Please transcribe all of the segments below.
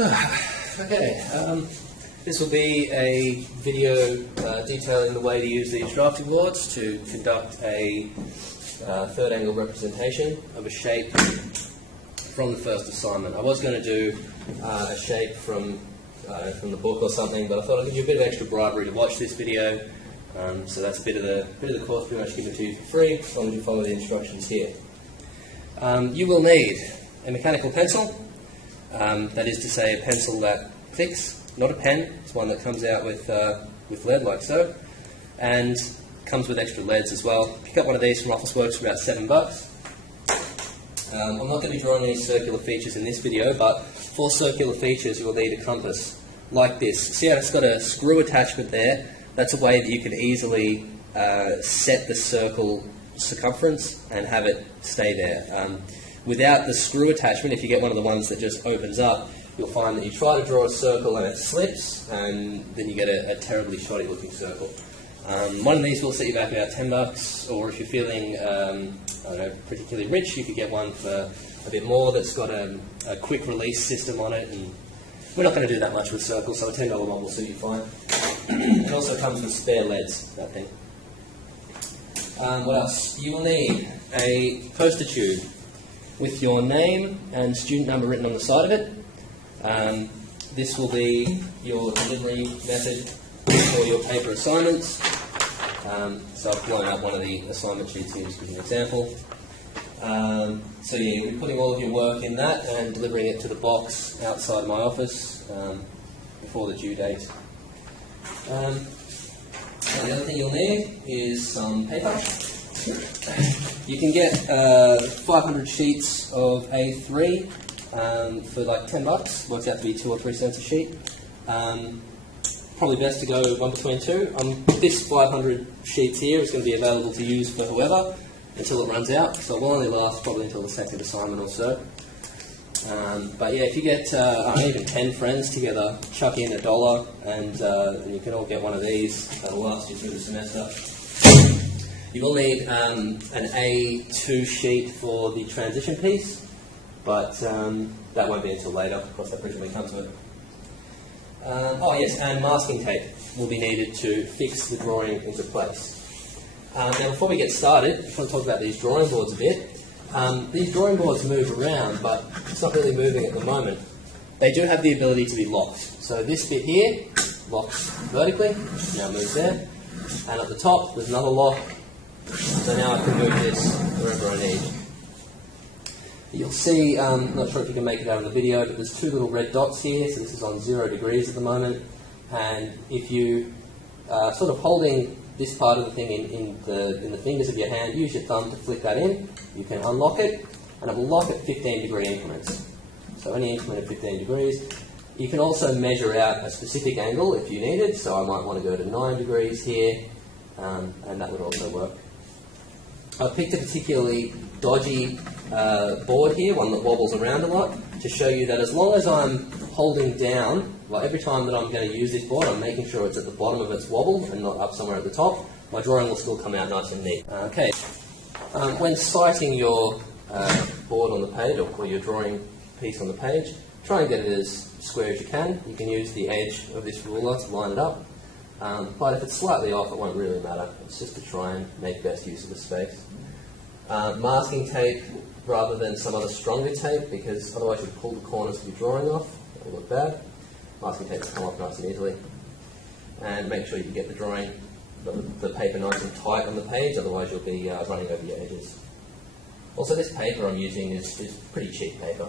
Okay, this will be a video detailing the way to use these drafting boards to conduct a third angle representation of a shape from the first assignment. I was going to do a shape from the book or something, but I thought I'd give you a bit of extra bribery to watch this video. So that's a bit of the course pretty much given to you for free, as long as you follow the instructions here. You will need a mechanical pencil, that is to say a pencil that clicks, not a pen. It's one that comes out with lead like so, and comes with extra leads as well. Pick up one of these from Officeworks for about $7. I'm not going to be drawing any circular features in this video, but for circular features you will need a compass like this. See how it's got a screw attachment there? That's a way that you can easily set the circle circumference and have it stay there. Without the screw attachment, if you get one of the ones that just opens up, you'll find that you try to draw a circle and it slips, and then you get a terribly shoddy looking circle. One of these will set you back about $10, or if you're feeling I don't know, particularly rich, you could get one for a bit more that's got a quick release system on it, and we're not going to do that much with circles, so a $10 one will suit you fine. It also comes with spare leads, that thing. What else? You will need a poster tube with your name and student number written on the side of it. This will be your delivery method for your paper assignments. So I've blown out one of the assignment sheets here just to give you an example. So yeah, you'll be putting all of your work in that and delivering it to the box outside my office before the due date. The other thing you'll need is some paper. You can get 500 sheets of A3 for like $10. Works out to be 2 or 3 cents a sheet. Probably best to go one between two. This 500 sheets here is going to be available to use for whoever until it runs out, so it will only last probably until the second assignment or so. But yeah, if you get even 10 friends together, chuck in $1 and you can all get one of these. That'll last you through the semester. You will need an A2 sheet for the transition piece, but that won't be until later. Of course, that bridge when we come to it. Oh yes, and masking tape will be needed to fix the drawing into place. Now before we get started, I just want to talk about these drawing boards a bit. These drawing boards move around, but it's not really moving at the moment. They do have the ability to be locked. So this bit here locks vertically, now moves there, and at the top there's another lock, so now I can move this wherever I need. You'll see, I'm not sure if you can make it out in the video, but there's 2 little red dots here, so this is on 0 degrees at the moment, and if you are sort of holding this part of the thing in the fingers of your hand, use your thumb to flick that in, you can unlock it, and it will lock at 15 degree increments. So any increment of 15 degrees. You can also measure out a specific angle if you need it, so I might want to go to 9 degrees here, and that would also work. I've picked a particularly dodgy board here, one that wobbles around a lot, to show you that as long as I'm holding down, like every time that I'm going to use this board, I'm making sure it's at the bottom of its wobble and not up somewhere at the top, my drawing will still come out nice and neat. Okay, when sighting your board on the page, or your drawing piece on the page, try and get it as square as you can. You can use the edge of this ruler to line it up, but if it's slightly off, it won't really matter. It's just to try and make best use of the space. Masking tape rather than some other stronger tape, because otherwise you'll pull the corners of your drawing off. It will look bad. Masking tape will come off nice and easily. And make sure you get the drawing, the paper nice and tight on the page, otherwise you'll be running over your edges. Also, this paper I'm using is pretty cheap paper.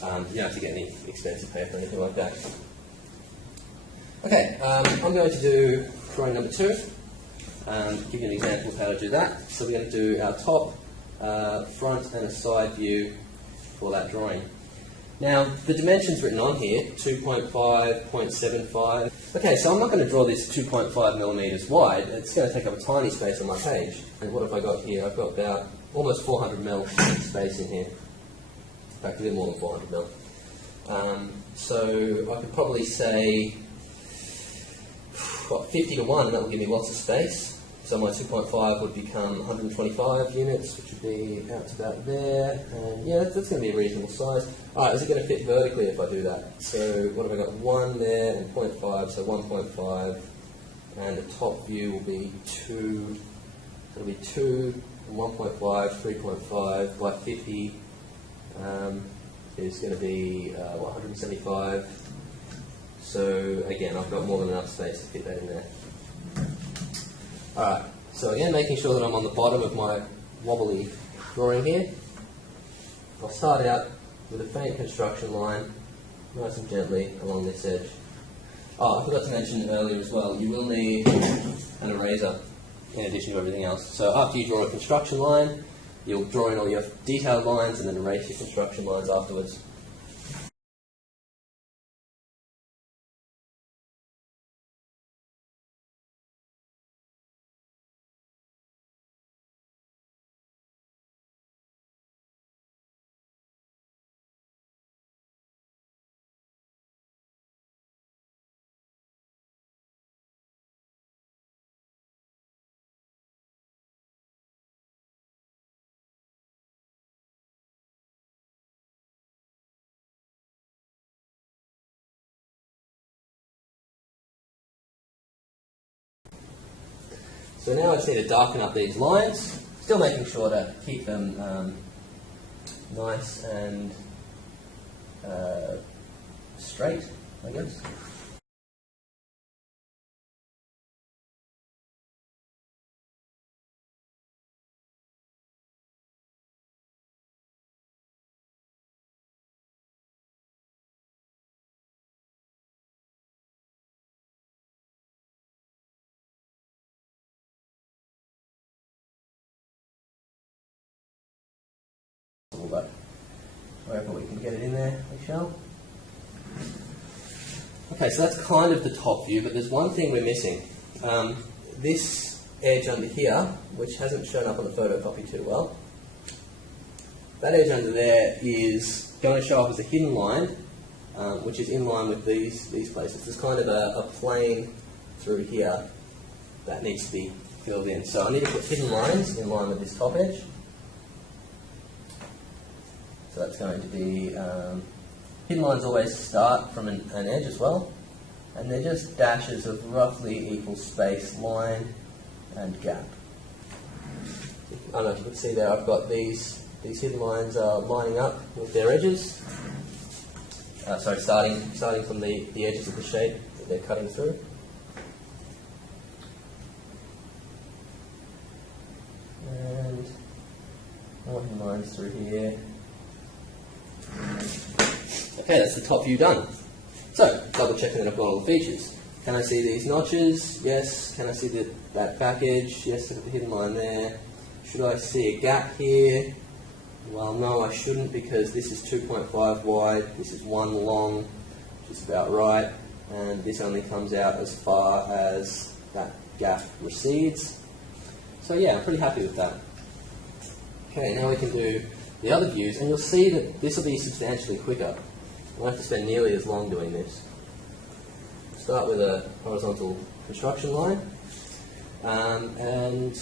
You don't have to get any expensive paper or anything like that. Okay, I'm going to do drawing number 2. Give you an example of how to do that. So we're going to do our top, front and a side view for that drawing. Now, the dimensions written on here, 2.5, 0.75. Okay, so I'm not going to draw this 2.5 millimeters wide. It's going to take up a tiny space on my page. And what have I got here? I've got about almost 400 mil space in here. In fact, a bit more than 400 mil. So I could probably say 50 to 1, and that will give me lots of space. So my 2.5 would become 125 units, which would be out to about there, and yeah, that's going to be a reasonable size. Alright, is it going to fit vertically if I do that? So what have I got? 1 there and 0.5, so 1.5, and the top view will be 2, so it'll be 2, and 1.5, 3.5 by 50 is going to be 175. So again, I've got more than enough space to fit that in there. Alright, so again, making sure that I'm on the bottom of my wobbly drawing here. I'll start out with a faint construction line, nice and gently along this edge. Oh, I forgot to mention earlier as well, you will need an eraser in addition to everything else. So after you draw a construction line, you'll draw in all your detailed lines and then erase your construction lines afterwards. So now I just need to darken up these lines, still making sure to keep them nice and straight, I guess. But wherever we can get it in there, we shall. Okay, so that's kind of the top view, but there's one thing we're missing. This edge under here, which hasn't shown up on the photocopy too well, that edge under there is going to show up as a hidden line, which is in line with these places. There's kind of a plane through here that needs to be filled in. So I need to put hidden lines in line with this top edge. So that's going to be, hidden lines always start from an edge as well, and they're just dashes of roughly equal space, line and gap. I don't know if you can see there, I've got these hidden lines lining up with their edges. Starting from the edges of the shape that they're cutting through. And more hidden lines through here. Okay, that's the top view done. So, double checking that I've got all the features. Can I see these notches? Yes. Can I see that back edge? Yes, I've got the hidden line there. Should I see a gap here? Well, no, I shouldn't, because this is 2.5 wide, this is 1 long, which is about right, and this only comes out as far as that gap recedes. So yeah, I'm pretty happy with that. Okay, now we can do the other views, and you'll see that this will be substantially quicker. I won't have to spend nearly as long doing this. Start with a horizontal construction line, and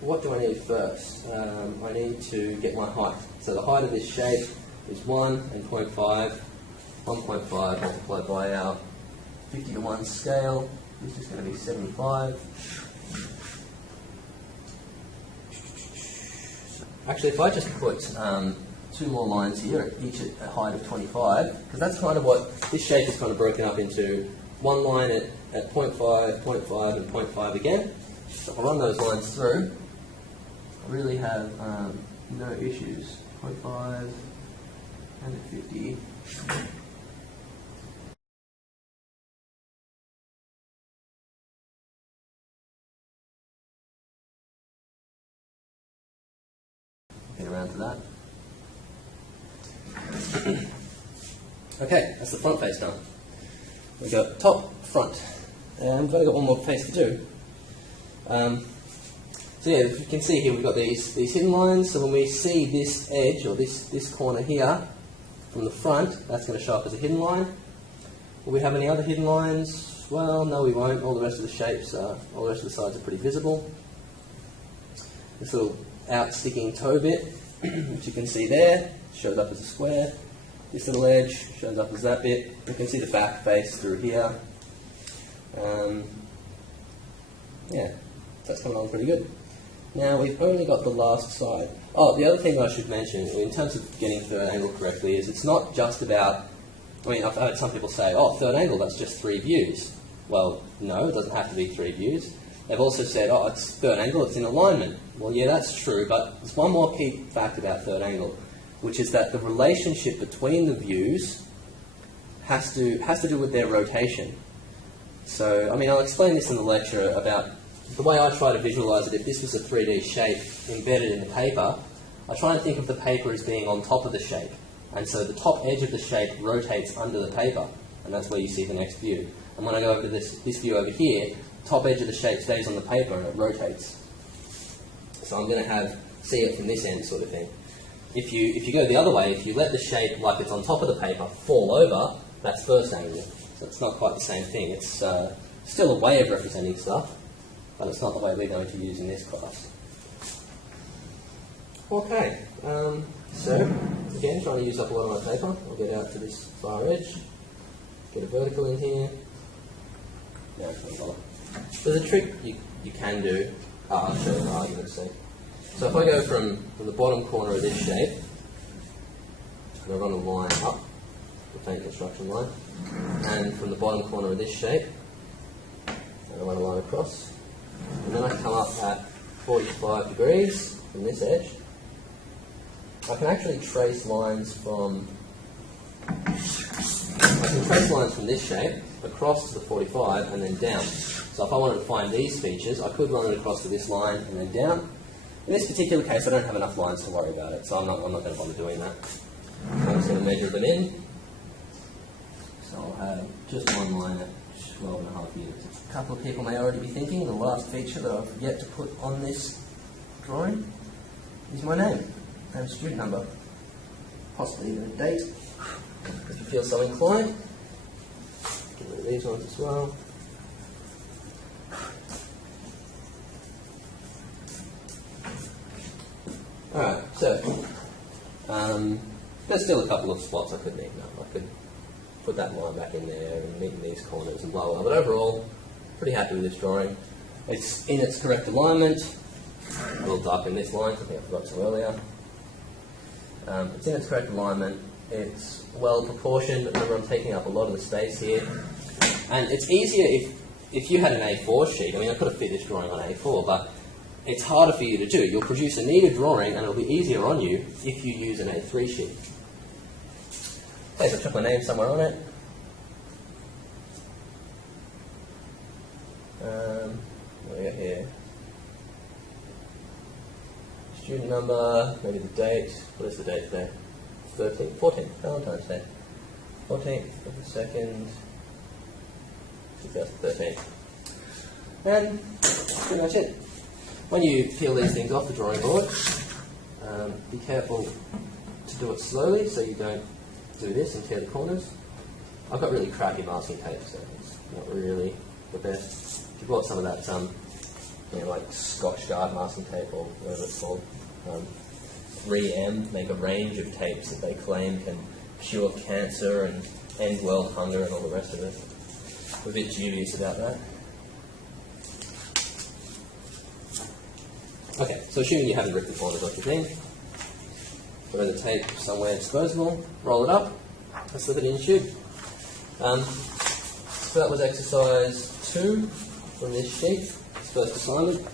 what do I need first? I need to get my height. So the height of this shape is 1 and 0.5. 1.5 multiplied by our 50 to 1 scale, which is going to be 75. Actually, if I just put 2 more lines here, each at a height of 25, because that's kind of what this shape is kind of broken up into. One line at 0.5, 0.5, and 0.5 again. So if I run those lines through, I really have no issues. 0.5 and at 50. Get around to that. Okay, that's the front face done. We've got top, front, and we've only got one more face to do. So yeah, if you can see here, we've got these hidden lines. So when we see this edge, or this corner here, from the front, that's going to show up as a hidden line. Will we have any other hidden lines? Well, no, we won't. All the rest of the shapes, all the rest of the sides are pretty visible. this little out-sticking toe bit, which you can see there, shows up as a square. This little edge shows up as that bit. You can see the back face through here. Yeah, that's coming along pretty good. Now we've only got the last side. Oh, the other thing I should mention, in terms of getting third angle correctly, is it's not just about, I mean, I've heard some people say, oh, third angle, that's just 3 views. Well, no, it doesn't have to be 3 views. They've also said, oh, it's third angle, it's in alignment. Well, yeah, that's true, but there's one more key fact about third angle, which is that the relationship between the views has to do with their rotation. So, I mean, I'll explain this in the lecture about the way I try to visualise it. If this was a 3D shape embedded in the paper, I try and think of the paper as being on top of the shape. And so the top edge of the shape rotates under the paper, and that's where you see the next view. And when I go over to this view over here, the top edge of the shape stays on the paper and it rotates. So I'm going to see it from this end sort of thing. If you go the other way, if you let the shape like it's on top of the paper fall over, that's first angle. So it's not quite the same thing. It's still a way of representing stuff, but it's not the way we're going to use in this class. Okay, so again, trying to use up a lot of my paper. I'll get out to this far edge, get a vertical in here. No, it's not bother. There's a trick you can do. I'll show you an argument soon. So if I go from the bottom corner of this shape, and I run a line up, the paint construction line, and from the bottom corner of this shape, and I run a line across, and then I come up at 45 degrees from this edge, I can actually trace lines from this shape across to the 45 and then down. So if I wanted to find these features, I could run it across to this line and then down. In this particular case, I don't have enough lines to worry about it, so I'm not going to bother doing that. I'm just going to measure them in. So I'll have just one line at 12.5 units. A couple of people may already be thinking the last feature that I've yet to put on this drawing is my name and student number, possibly even a date, if you feel so inclined. Get rid of these ones as well. Alright, so there's still a couple of spots I could neaten up. I could put that line back in there and neaten these corners and blah blah, but overall, pretty happy with this drawing. It's in its correct alignment. A little dark in this line, something I forgot to earlier. It's in its correct alignment. It's well proportioned. Remember, I'm taking up a lot of the space here. And it's easier if you had an A4 sheet. I mean, I could have fit this drawing on A4, but it's harder for you to do. You'll produce a neater drawing and it'll be easier on you if you use an A3 sheet. Okay, so I took my name somewhere on it. What do we got here? Student number, maybe the date. What is the date today? 14th, Valentine's Day. 14th of the 2nd, 2013. And that's pretty much it. When you peel these things off the drawing board, be careful to do it slowly so you don't do this and tear the corners. I've got really crappy masking tape, so it's not really the best. If you bought some of that, like Scotch Guard masking tape or whatever it's called, 3M make a range of tapes that they claim can cure cancer and end world hunger and all the rest of it. We're a bit dubious about that. Okay, so assuming you haven't ripped the corners off your thing, throw the tape somewhere disposable, roll it up, and slip it in the tube. So that was exercise 2 from this sheet, this first assignment.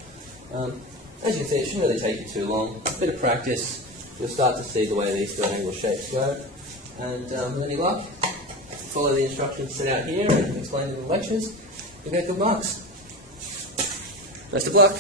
As you can see, it shouldn't really take you too long. A bit of practice, you'll start to see the way these third angle shapes go. And with any luck, follow the instructions set out here and explain in the lectures, you'll get good marks. Best of luck.